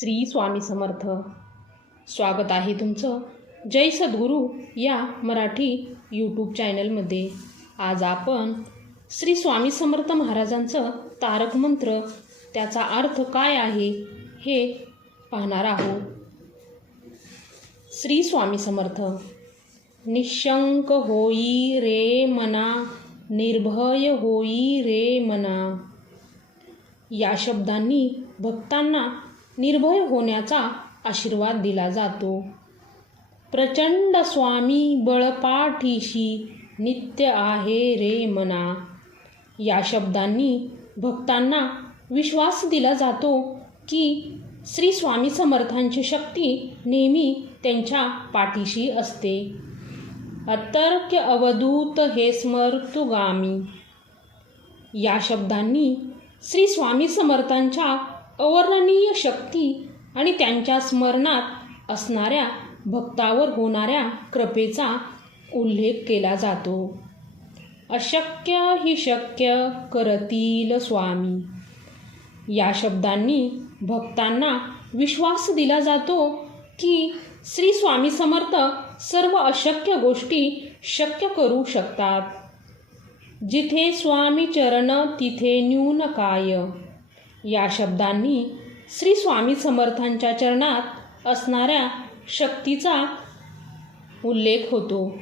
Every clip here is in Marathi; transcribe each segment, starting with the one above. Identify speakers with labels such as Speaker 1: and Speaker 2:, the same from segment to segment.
Speaker 1: श्री स्वामी समर्थ. स्वागत आहे तुमचं. जय सद्गुरू या मराठी यूट्यूब चॅनलमध्ये आज आपण श्री स्वामी समर्थ महाराजांचं तारक मंत्र त्याचा अर्थ काय आहे हे पाहणार आहोत. श्री स्वामी समर्थ निशंक होई रे मना निर्भय होई रे मना. या शब्दांनी भक्तांना निर्भय होण्याचा आशीर्वाद दिला जातो. प्रचंड स्वामी बळपाठीशी नित्य आहे रे मना. या शब्दांनी भक्तांना विश्वास दिला जातो की श्री स्वामी समर्थांची शक्ती नेहमी त्यांच्या पाठीशी असते. अतर्क्य अवधूत हे स्मर्तुगामी. या शब्दांनी श्री स्वामी समर्थांच्या अवर्णनीय शक्ती आणि त्यांच्या स्मरणात असणाऱ्या भक्तावर होणाऱ्या कृपेचा उल्लेख केला जातो. अशक्य ही शक्य करतील स्वामी. या शब्दांनी भक्तांना विश्वास दिला जातो की श्री स्वामी समर्थ सर्व अशक्य गोष्टी शक्य करू शकतात. जिथे स्वामी चरण तिथे न्यून काय? या शब्दांनी श्री स्वामी समर्थांच्या चरणात असणाऱ्या शक्तीचा उल्लेख होतो.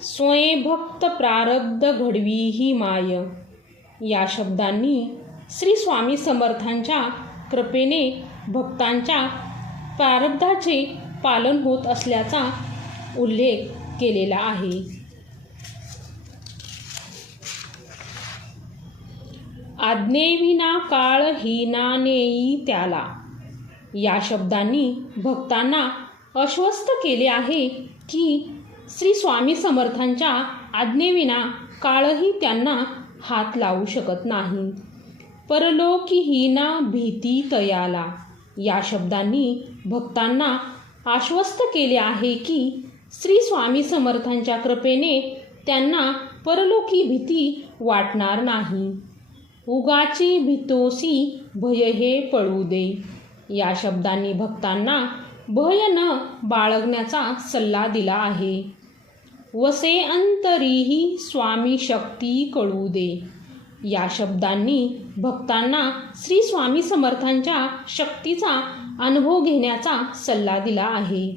Speaker 1: स्वयंभक्त प्रारब्ध घडवी ही माय. या शब्दांनी श्री स्वामी समर्थांच्या कृपेने भक्तांच्या प्रारब्धाचे पालन होत असल्याचा उल्लेख केलेला आहे. आज्ञेविना काळ हीना नेई त्याला. या शब्दांनी भक्तांना आश्वस्त केले आहे की श्री स्वामी समर्थांच्या आज्ञेविना काळही त्यांना हात लावू शकत नाही. परलोकी हीना भीती तयाला. या शब्दांनी भक्तांना आश्वस्त केले आहे की श्री स्वामी समर्थांच्या कृपेने त्यांना परलोकी भीती वाटणार नाही. उगाची भितोसी भय हे पळू दे. या शब्दांनी भक्तांना भय न बाळगण्याचा सल्ला दिला आहे. वसे अंतरीही स्वामी शक्ती कळू दे. या शब्दांनी भक्तांना श्री स्वामी समर्थांच्या शक्तीचा अनुभव घेण्याचा सल्ला दिला आहे.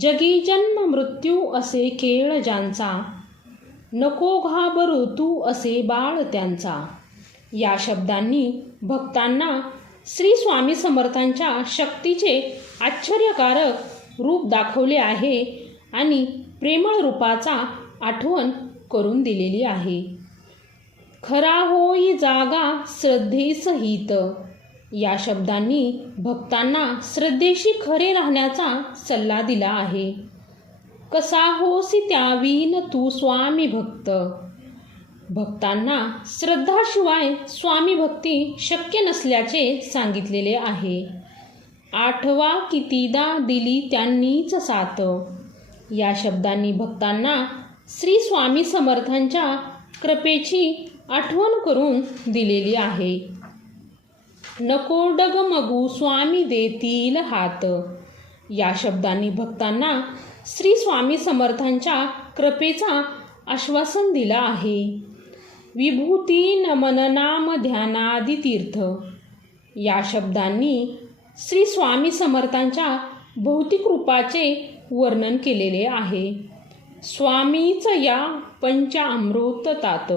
Speaker 1: जगी जन्म मृत्यू असे खेळ ज्यांचा नको घाबरू तू असे बाळ त्यांचा. या शब्दांनी भक्तांना श्री स्वामी समर्थांच्या शक्तीचे आश्चर्यकारक रूप दाखवले आहे आणि प्रेमळ रूपाचा आठवण करून दिलेली आहे. खरा होई जागा श्रद्धेसहित या शब्दांनी भक्तांना श्रद्धेशी खरे राहण्याचा सल्ला दिला आहे. कसा होसी त्यावीन तू स्वामी भक्त? भक्तांना श्रद्धाशिवाय स्वामी भक्ती शक्य नसल्याचे सांगितलेले आहे. आठवा कितीदा दिली त्यांनीच साथ. या शब्दांनी भक्तांना श्री स्वामी समर्थांच्या कृपेची आठवण करून दिलेली आहे. नको डगमगू स्वामी देतील हात. या शब्दांनी भक्तांना श्री स्वामी समर्थांच्या कृपेचा आश्वासन दिला आहे. विभूती नमन नाम ध्यानादी तीर्थ या शब्दांनी श्री स्वामी समर्थांच्या भौतिक रूपाचे वर्णन केलेले आहे. स्वामीच या पंचामृतात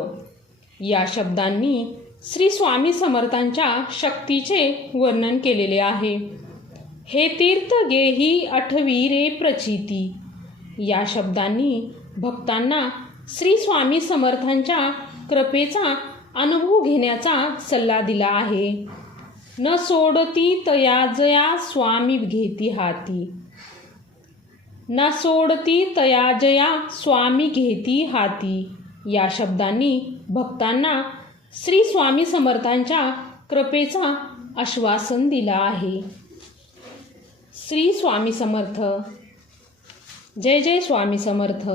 Speaker 1: या शब्दांनी श्री स्वामी समर्थांच्या शक्तीचे वर्णन केलेले आहे. हे तीर्थ गेही अठवी रे प्रचिती. या शब्दांनी भक्तांना श्री स्वामी समर्थांच्या कृपेचा अनुभव घेण्याचा सल्ला दिला आहे. न सोडती तयाजया स्वामी घेती हाती. न सोडती तयाजया स्वामी घेती हाती. या शब्दांनी भक्तांना श्री स्वामी समर्थांच्या कृपेचा आश्वासन दिला आहे. श्री स्वामी समर्थ. जय जय स्वामी समर्थ.